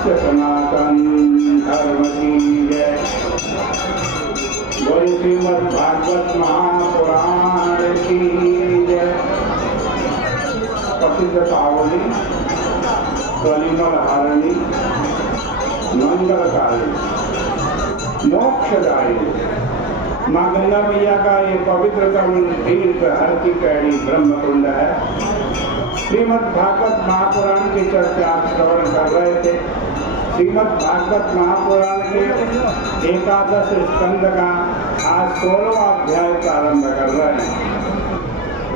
सत्य सनातन धर्म की जय। बोल श्रीमद् भागवत महापुराण की जय। प्रसिद्ध पावनी कलिमल हारिणी मंगलकारी मोक्षदायी माँ गंगा मैया का ये पवित्रतम तीर्थ हर की पैड़ी ब्रह्मकुंड है। श्रीमद् भागवत महापुराण की चर्चा आप श्रवण कर रहे थे। श्रीमद् भागवत महापुराण के 11 स्कंद का आज 16वां अध्याय प्रारंभ कर रहे हैं।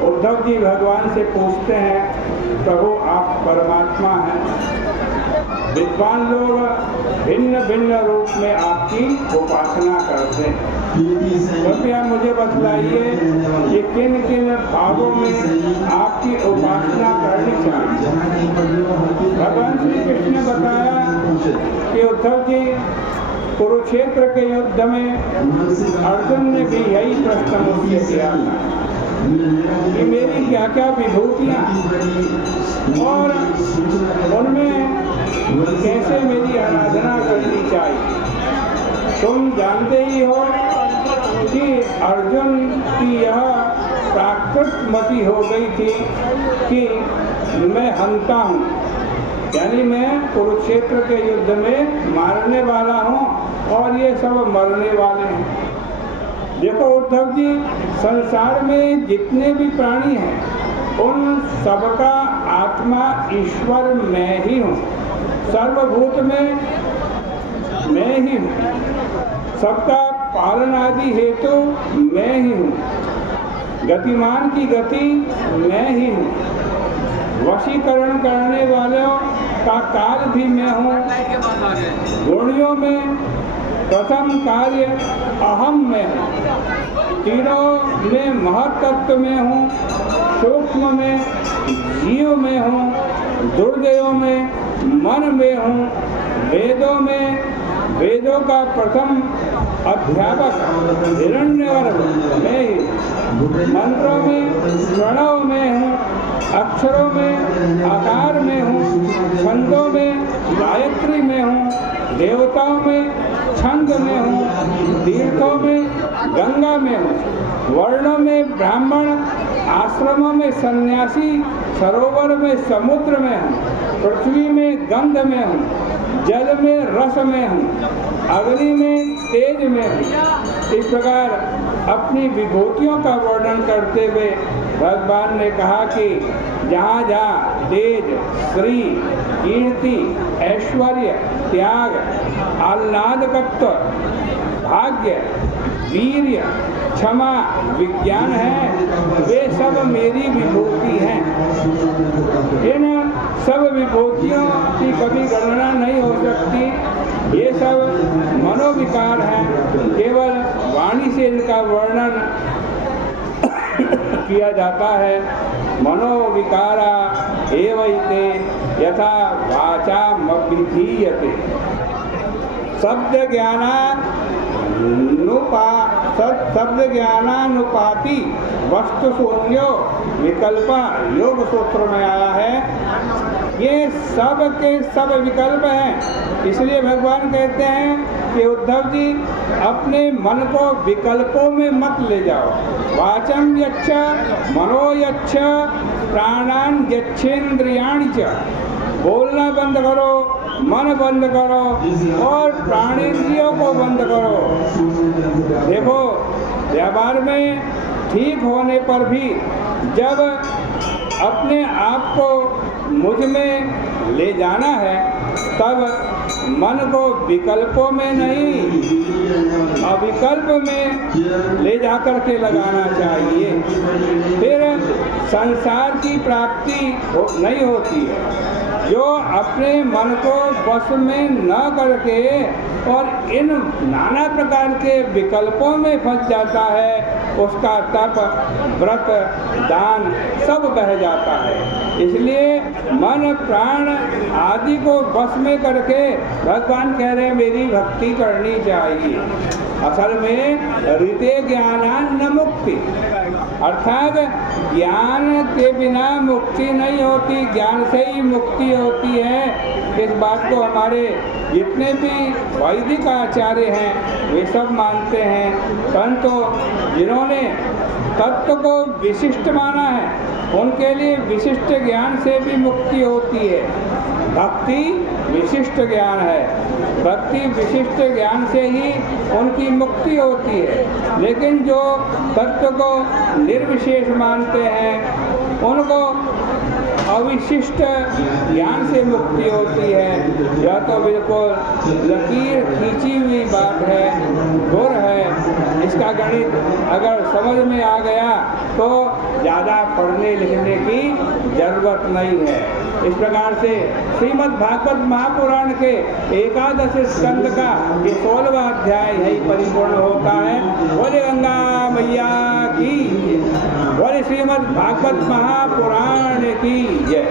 उद्धव जी भगवान से पूछते हैं, प्रभु आप परमात्मा हैं, विद्वान लोग भिन्न भिन्न रूप में आपकी उपासना करते हैं, कृपया मुझे बतलाइए ये किन किन भावों में आपकी उपासना करनी चाहिए। भगवान श्री कृष्ण ने बताया कि उद्धव जी कुरुक्षेत्र के युद्ध में अर्जुन ने भी यही प्रश्न मुझसे किया था कि मेरी क्या क्या विभूतियाँ और उनमें कैसे मेरी आराधना करनी चाहिए। तुम जानते ही हो कि अर्जुन की यह प्राकृत मति हो गई थी कि मैं हंता हूँ, यानी मैं कुरुक्षेत्र के युद्ध में मारने वाला हूँ और ये सब मरने वाले हैं। देखो उद्धव जी, संसार में जितने भी प्राणी हैं उन सबका आत्मा ईश्वर मैं ही हूँ, सर्वभूत में मैं ही हूँ, सबका पालन आदि हेतु मैं ही हूँ, गतिमान की गति मैं ही हूँ, वशीकरण करने वालों का काल भी मैं हूँ, गुणियों में प्रथम कार्य अहम में हूँ, तीनों में महत्त्व में हूँ, सूक्ष्म में जीव में हूँ, दुर्जयों में मन में हूँ, वेदों में वेदों का प्रथम अध्यापक हिरण्यगर्भ में ही, मंत्रों में प्रणव में हूँ, अक्षरों में आकार में हूँ, छंदों में गायत्री में हूँ, देवताओं में छंद में हूँ, तीर्थों में गंगा में हूँ, वर्णों में ब्राह्मण, आश्रमों में सन्यासी, सरोवर में समुद्र में हूँ, पृथ्वी में गंध में हूँ, जल में रस में हूँ, अग्नि में तेज में हूँ। इस प्रकार अपनी विभूतियों का वर्णन करते हुए भगवान ने कहा कि जहाँ जहाँ तेज, श्री, कीर्ति, ऐश्वर्य, त्याग, आह्लादकत्व, भाग्य, वीर्य, क्षमा, विज्ञान है, वे सब मेरी विभूति हैं। इन सब विभूतियों की कभी गणना नहीं हो सकती। ये सब मनोविकार हैं, केवल वाणी से इनका वर्णन किया जाता है। मनोविकारा एवैते यथा वाचामभिधीयते। शब्द ज्ञानानुपाति वस्तु शून्यो विकल्प योग सूत्र में आया है। ये सब के सब विकल्प हैं। इसलिए भगवान कहते हैं कि उद्धव जी अपने मन को विकल्पों में मत ले जाओ। वाचम यच्छ मनो यच्छ प्राणान यच्छेन्द्रियाणि च। बोलना बंद करो, मन बंद करो और प्राणेंद्रियों को बंद करो। देखो व्यापार में ठीक होने पर भी जब अपने आप को मुझ में ले जाना है तब मन को विकल्पों में नहीं अविकल्प में ले जाकर के लगाना चाहिए। फिर संसार की प्राप्ति नहीं होती है। जो अपने मन को वश में न करके और इन नाना प्रकार के विकल्पों में फंस जाता है उसका तप, व्रत, दान सब बह जाता है। इसलिए मन, प्राण आदि को वश में करके भगवान कह रहे हैं मेरी भक्ति करनी चाहिए। असल में ऋते ज्ञानान न मुक्ति, अर्थात ज्ञान के बिना मुक्ति नहीं होती, ज्ञान से ही मुक्ति होती है। इस बात को हमारे जितने भी वैदिक आचार्य हैं वे सब मानते हैं, परंतु जिन्होंने तत्व को विशिष्ट माना है उनके लिए विशिष्ट ज्ञान से भी मुक्ति होती है। भक्ति विशिष्ट ज्ञान है, भक्ति विशिष्ट ज्ञान से ही उनकी मुक्ति होती है। लेकिन जो तत्व को निर्विशेष मानते हैं उनको अविशिष्ट ज्ञान से मुक्ति होती है। यह तो बिल्कुल लकीर खींची हुई बात है, गुर है। इसका गणित अगर समझ में आ गया तो ज़्यादा पढ़ने लिखने की जरूरत नहीं है। इस प्रकार से श्रीमद् भागवत महापुराण के 11 स्कंद का ये 16वां अध्याय यही परिपूर्ण होता है। बोले गंगा मैया की, बोले श्रीमद् भागवत महापुराण की जय।